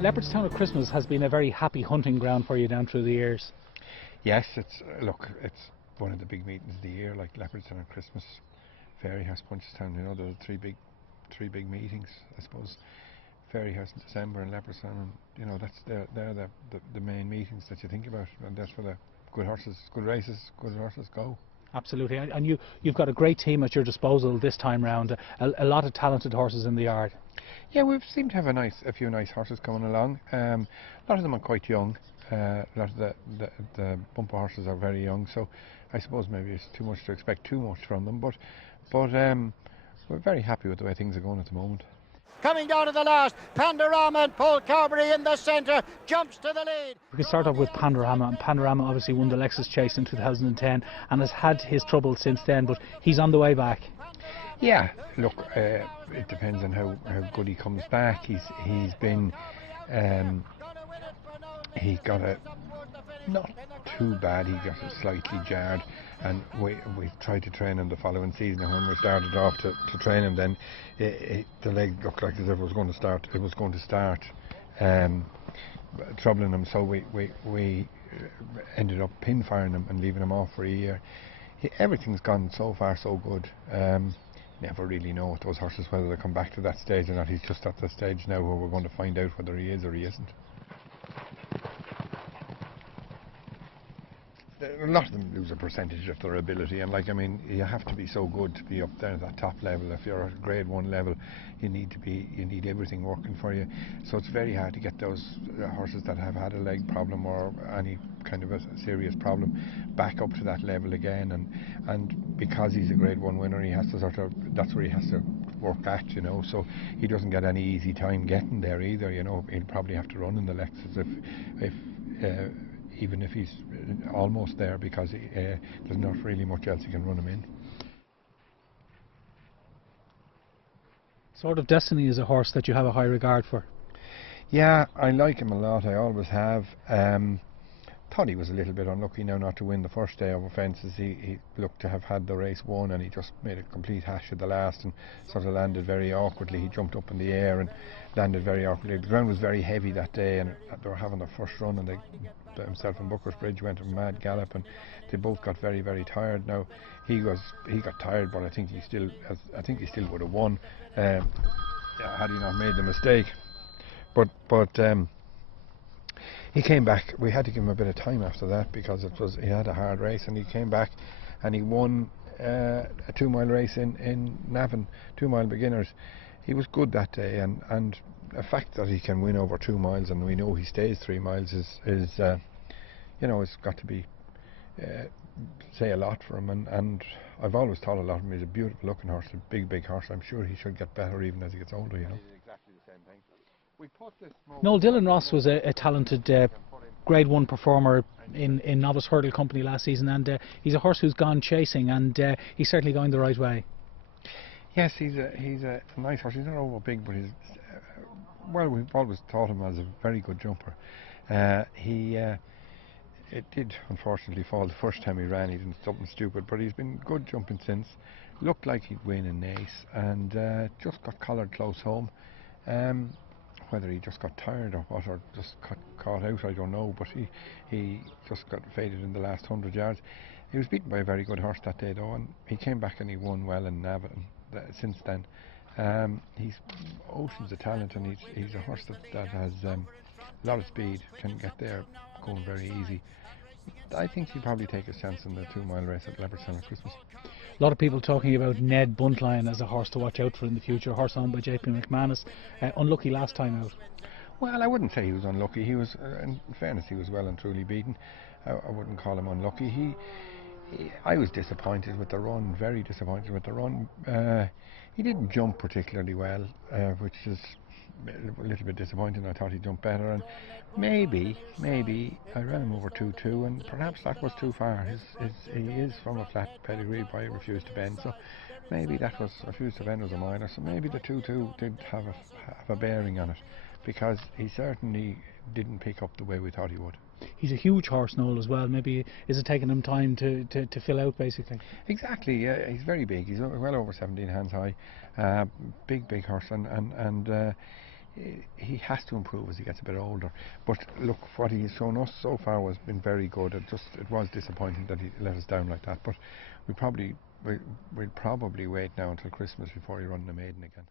Leopardstown at Christmas has been a very happy hunting ground for you down through the years. Yes, it's one of the big meetings of the year, like Leopardstown at Christmas, Fairyhouse, Punchestown. You know, there are three big meetings, I suppose. Fairyhouse in December and Leopardstown, and you know they're the main meetings that you think about, and that's where the good horses go. Absolutely, and you've got a great team at your disposal this time round. A lot of talented horses in the yard. Yeah, we seem to have a few nice horses coming along. A lot of them are quite young. A lot of the bumper horses are very young, so I suppose maybe it's too much to expect too much from them. But we're very happy with the way things are going at the moment. Coming down to the last, Panorama and Paul Carberry in the centre, jumps to the lead. We can start off with Panorama, and Panorama obviously won the Lexus Chase in 2010 and has had his trouble since then, but he's on the way back. Yeah, look, it depends on how good he comes back. He got a not too bad. He got it slightly jarred, and we tried to train him the following season. And when we started off to train him, then the leg looked like as if it was going to start. It was going to start troubling him. So we ended up pin firing him and leaving him off for a year. Everything's gone so far so good. Never really know with those horses whether they come back to that stage or not. He's just at the stage now where we're going to find out whether he is or he isn't. A lot of them lose a percentage of their ability, and you have to be so good to be up there at that top level. If you're at grade 1 level, you need everything working for you. So it's very hard to get those horses that have had a leg problem or any kind of a serious problem back up to that level again. And because he's a grade 1 winner, he has to that's where he has to work at, you know. So he doesn't get any easy time getting there either, you know. He'll probably have to run in the Lexus even if he's almost there, because there's not really much else you can run him in. Sort of Destiny is a horse that you have a high regard for. Yeah, I like him a lot. I always have. Thought he was a little bit unlucky now not to win the first day of offences. He looked to have had the race won, and he just made a complete hash of the last and sort of landed very awkwardly. He jumped up in the air and landed very awkwardly. The ground was very heavy that day, and they were having their first run, and himself and Booker's Bridge went a mad gallop, and they both got very, very tired. Now he got tired, but I think he still would have won had he not made the mistake. But he came back. We had to give him a bit of time after that, because he had a hard race, and he came back and he won a 2-mile race in Navan, 2-mile beginners. He was good that day, and the fact that he can win over 2 miles, and we know he stays 3 miles, is it's got to be say a lot for him. And I've always thought a lot of him. He's a beautiful looking horse, a big horse. I'm sure he should get better even as he gets older, you know. Noel Dillon Ross was a talented grade 1 performer in Novice Hurdle Company last season, and he's a horse who's gone chasing, and he's certainly going the right way. Yes, he's a nice horse. He's not over big, but he's we've always thought him as a very good jumper. It did unfortunately fall the first time he ran. He did something stupid, but he's been good jumping since. Looked like he'd win in Nace, and just got collared close home. Whether he just got tired or what, or just got caught out, I don't know, but he just got faded in the last 100 yards. He was beaten by a very good horse that day though, and he came back and he won well in Navan since then. He's oceans of talent, and he's a horse that has a lot of speed, can get there going very easy. I think he'll probably take his chance in the 2-mile race at Leopardstown at Christmas. A lot of people talking about Ned Buntline as a horse to watch out for in the future, a horse owned by JP McManus. Unlucky last time out. Well, I wouldn't say he was unlucky. He was, in fairness, he was well and truly beaten. I wouldn't call him unlucky. I was disappointed with the run, very disappointed with the run. He didn't jump particularly well, which is a little bit disappointing. I thought he jumped better, and maybe I ran him over 2-2, and perhaps that was too far. He is from a flat pedigree by Refused to Bend, so maybe that was Refused to Bend was a minor, so maybe the 2-2 did have a bearing on it, because he certainly didn't pick up the way we thought he would. He's a huge horse, Noel, as well. Maybe is it taking him time to fill out, basically? Exactly. He's very big. He's well over 17 hands high. Big horse, and he has to improve as he gets a bit older. But look, what he has shown us so far has been very good. It was disappointing that he let us down like that. But we'll probably wait now until Christmas before he runs the maiden again.